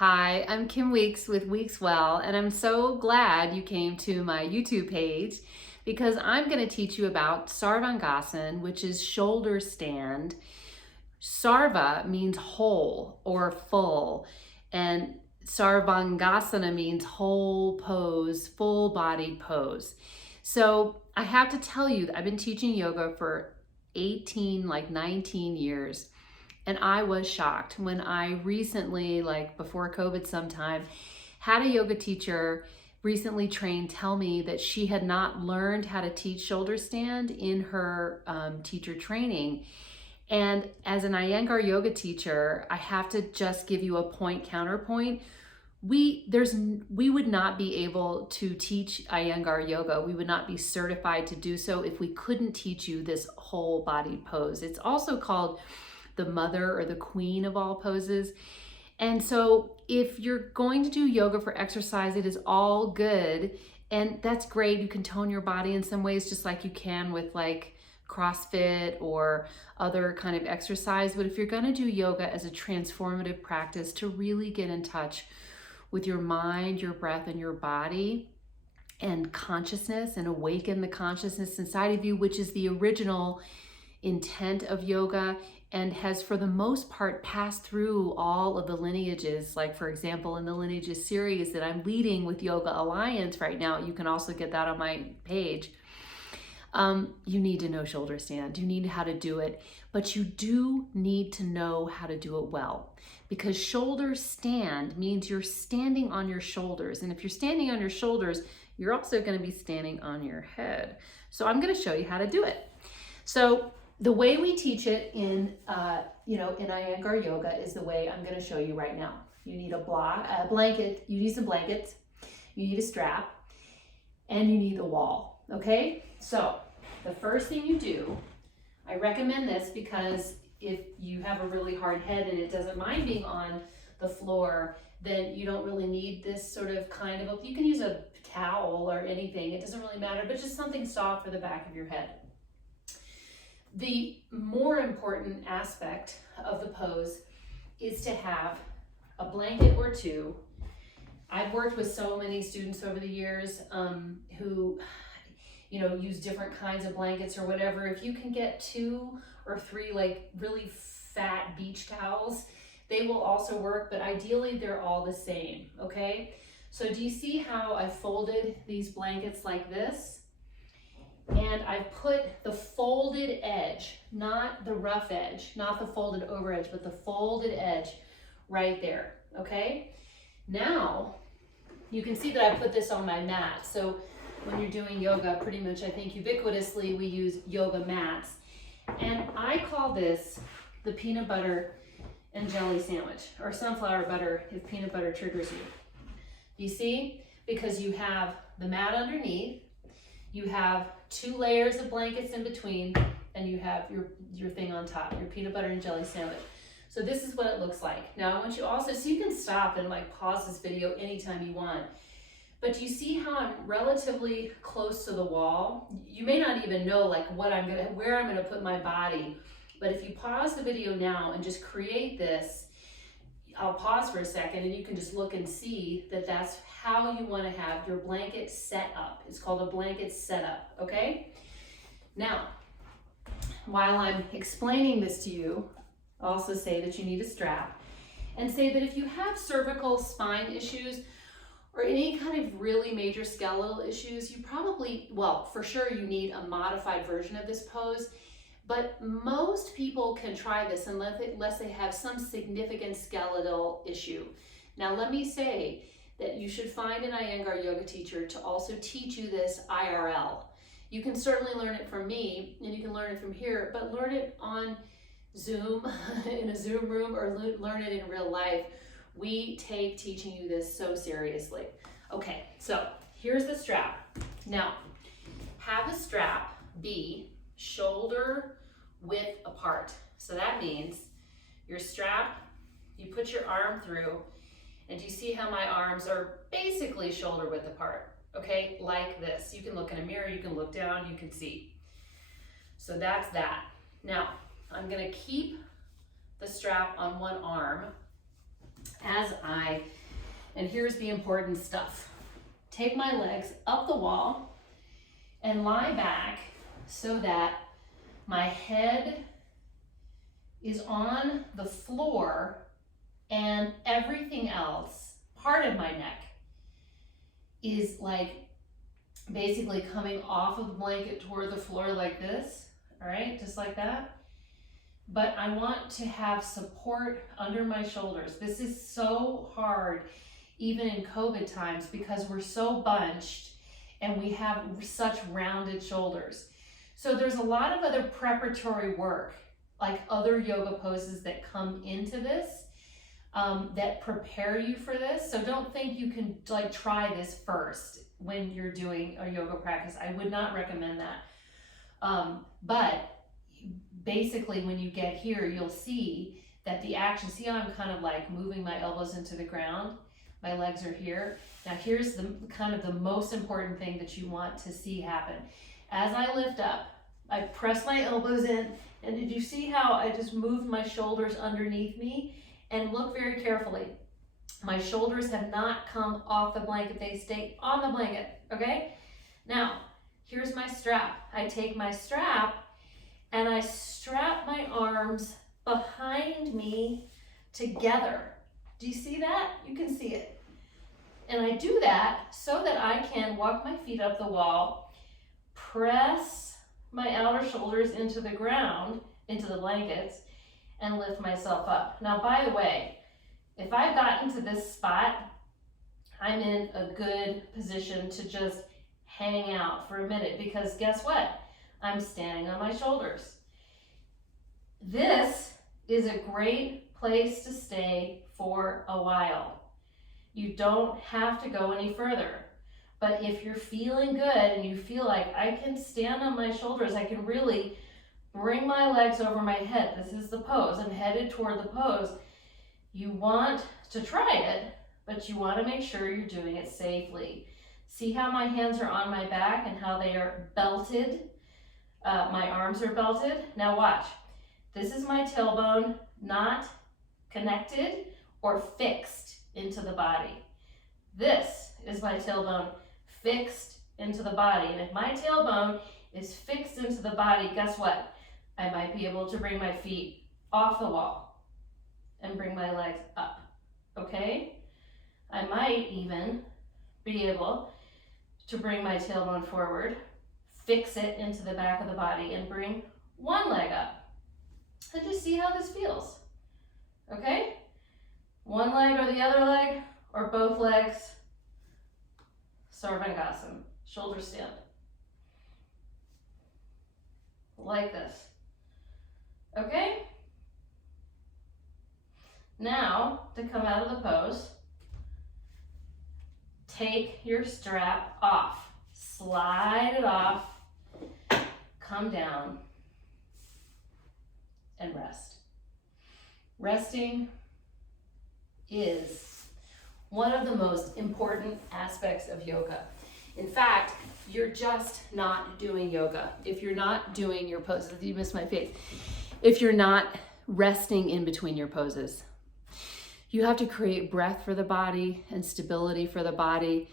Hi, I'm Kim Weeks with Weeks Well, and I'm so glad you came to my YouTube page because I'm going to teach you about Sarvangasana, which is shoulder stand. Sarva means whole or full, and Sarvangasana means whole pose, full body pose. So I have to tell you, I've been teaching yoga for 19 years. And I was shocked when I recently, like before COVID sometime, had a yoga teacher recently trained tell me that she had not learned how to teach shoulder stand in her teacher training. And as an Iyengar yoga teacher, I have to just give you a point counterpoint. We would not be able to teach Iyengar yoga. We would not be certified to do so if we couldn't teach you this whole body pose. It's also called the mother or the queen of all poses. And so if you're going to do yoga for exercise, it is all good. And that's great. You can tone your body in some ways, just like you can with like CrossFit or other kind of exercise. But if you're going to do yoga as a transformative practice to really get in touch with your mind, your breath, and your body and consciousness, and awaken the consciousness inside of you, which is the original intent of yoga and has for the most part passed through all of the lineages. Like for example, in the lineages series that I'm leading with Yoga Alliance right now, you can also get that on my page. You need to know shoulder stand. You need how to do it, but you do need to know how to do it well, because shoulder stand means you're standing on your shoulders. And if you're standing on your shoulders, you're also going to be standing on your head. So I'm going to show you how to do it. So the way we teach it in Iyengar yoga is the way I'm going to show you right now. You need a blanket, you need some blankets, you need a strap, and you need a wall, okay? So the first thing you do, I recommend this because if you have a really hard head and it doesn't mind being on the floor, then you don't really need this sort of you can use a towel or anything, it doesn't really matter, but just something soft for the back of your head. The more important aspect of the pose is to have a blanket or two. I've worked with so many students over the years who, use different kinds of blankets or whatever. If you can get 2 or 3 like really fat beach towels, they will also work, but ideally they're all the same, okay? So do you see how I folded these blankets like this? And I put the folded edge, not the rough edge, not the folded over edge, but the folded edge right there, okay? Now, you can see that I put this on my mat. So when you're doing yoga, pretty much I think ubiquitously we use yoga mats. And I call this the peanut butter and jelly sandwich, or sunflower butter if peanut butter triggers you. You see? Because you have the mat underneath, you have 2 layers of blankets in between, and you have your thing on top, your peanut butter and jelly sandwich. So this is what it looks like. Now I want you also, so you can stop and like pause this video anytime you want, but you see how I'm relatively close to the wall? You may not even know like where I'm gonna put my body, but if you pause the video now and just create this, I'll pause for a second and you can just look and see that that's how you want to have your blanket set up. It's called a blanket setup, okay? Now, while I'm explaining this to you, I'll also say that you need a strap and say that if you have cervical spine issues or any kind of really major skeletal issues, you probably, for sure you need a modified version of this pose. But most people can try this unless they have some significant skeletal issue. Now let me say that you should find an Iyengar yoga teacher to also teach you this IRL. You can certainly learn it from me and you can learn it from here, but learn it on Zoom, in a Zoom room, or learn it in real life. We take teaching you this so seriously. Okay, so here's the strap. Now, have the strap be shoulder width apart. So that means your strap, you put your arm through, and you see how my arms are basically shoulder width apart, okay? Like this. You can look in a mirror, you can look down, you can see. So that's that. Now, I'm gonna keep the strap on one arm as I And here's the important stuff. Take my legs up the wall and lie back so that my head is on the floor and everything else, part of my neck, is like basically coming off of the blanket toward the floor like this, all right, just like that. But I want to have support under my shoulders. This is so hard, even in COVID times, because we're so bunched and we have such rounded shoulders. So there's a lot of other preparatory work, like other yoga poses that come into this, that prepare you for this. So don't think you can like try this first when you're doing a yoga practice. I would not recommend that. But basically when you get here, you'll see that the action, see how I'm kind of like moving my elbows into the ground? My legs are here. Now here's the kind of the most important thing that you want to see happen. As I lift up, I press my elbows in, and did you see how I just moved my shoulders underneath me? And look very carefully. My shoulders have not come off the blanket, they stay on the blanket, okay? Now, here's my strap. I take my strap and I strap my arms behind me together. Do you see that? You can see it. And I do that so that I can walk my feet up the wall, press my outer shoulders into the ground, into the blankets, and lift myself up. Now, by the way, if I've gotten to this spot, I'm in a good position to just hang out for a minute, because guess what? I'm standing on my shoulders. This is a great place to stay for a while. You don't have to go any further. But if you're feeling good and you feel like I can stand on my shoulders, I can really bring my legs over my head. This is the pose. I'm headed toward the pose. You want to try it, but you want to make sure you're doing it safely. See how my hands are on my back and how they are belted? My arms are belted. Now watch. This is my tailbone, not connected or fixed into the body. This is my tailbone fixed into the body. And if my tailbone is fixed into the body, guess what? I might be able to bring my feet off the wall and bring my legs up, okay? I might even be able to bring my tailbone forward, fix it into the back of the body, and bring one leg up. And just see how this feels, okay? One leg or the other leg, or both legs, Sarvangasana, shoulder stand. Like this. Okay? Now, to come out of the pose, take your strap off. Slide it off, come down, and rest. Resting is one of the most important aspects of yoga. In fact, you're just not doing yoga if you're not doing your poses. You missed my face. If you're not resting in between your poses. You have to create breath for the body and stability for the body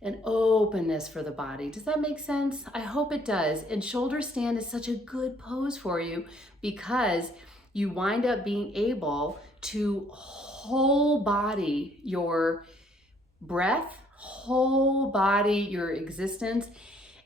and openness for the body. Does that make sense? I hope it does. And shoulder stand is such a good pose for you because you wind up being able to whole body your breath, whole body your existence,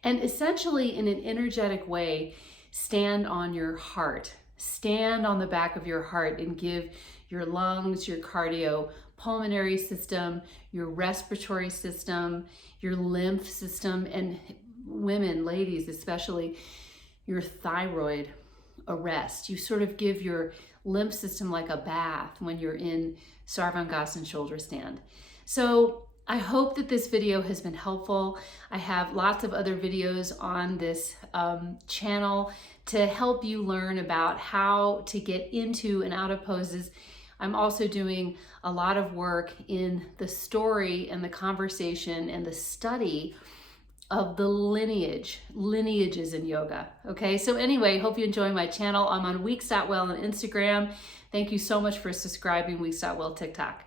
and essentially in an energetic way, stand on your heart. Stand on the back of your heart and give your lungs, your cardio, pulmonary system, your respiratory system, your lymph system, and women, ladies especially, your thyroid a rest. You sort of give your lymph system like a bath when you're in Sarvangasana shoulder stand. So I hope that this video has been helpful. I have lots of other videos on this channel to help you learn about how to get into and out of poses. I'm also doing a lot of work in the story and the conversation and the study of the lineages in yoga. Okay, so anyway, hope you enjoy my channel. I'm on Weeks.well on Instagram. Thank you so much for subscribing, Weeks.well TikTok.